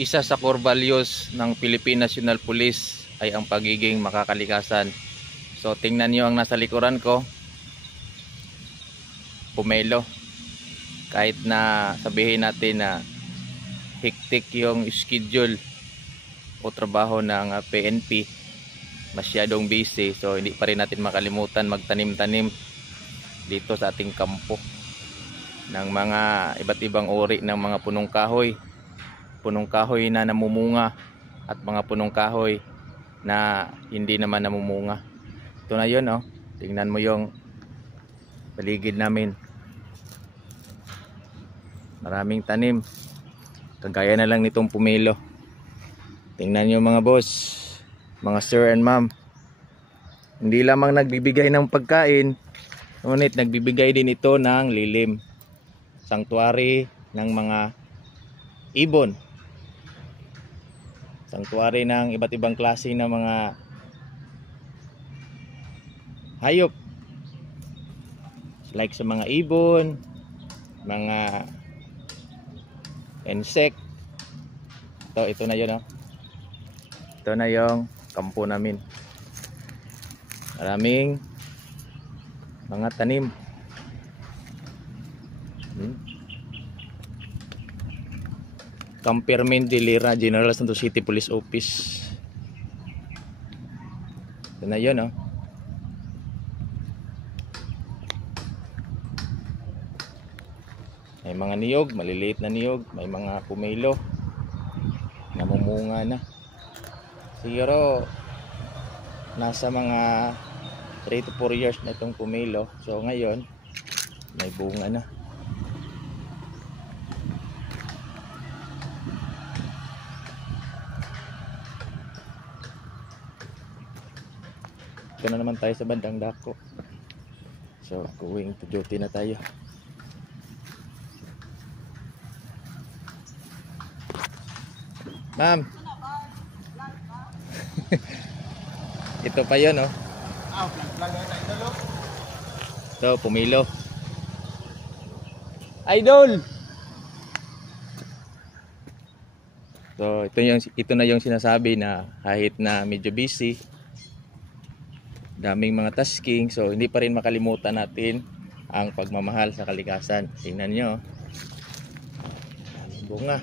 Isa sa core values ng Philippine National Police ay ang pagiging makakalikasan. So tingnan nyo ang nasa likuran ko, pumelo. Kahit na sabihin natin na hektik yung schedule o trabaho ng PNP, masyadong busy, so hindi pa rin natin makalimutan magtanim-tanim dito sa ating kampo ng mga iba't ibang uri ng mga punong kahoy na namumunga at mga punong kahoy na hindi naman namumunga. Ito na yun, oh. Tingnan mo yung paligid namin, maraming tanim, kagaya na lang nitong pumelo. Tingnan nyo mga boss, mga sir and ma'am, hindi lamang nagbibigay ng pagkain, ngunit nagbibigay din ito ng lilim, sanctuary ng mga ibon, sanctuary ng iba't ibang klase ng mga hayop, like sa mga ibon, mga insect. Ito na yun, oh. Ito na yung kampo namin, maraming mga tanim. Campermen de Lira, General Santos City Police Office. Ito na yun, oh. May mga niyog, maliliit na niyog, may mga pumelo, namumunga na. Siguro nasa mga 3 to 4 years na itong pumelo. So ngayon may bunga na. Ito na naman tayo sa bandang dako. So going to duty na tayo. Ma'am. Ito pa yun, oh. Ito, pumilo. Idol! So, ito na yung sinasabi na kahit na medyo busy, daming mga tasking, so hindi pa rin makalimutan natin ang pagmamahal sa kalikasan. Tingnan nyo, daming bunga.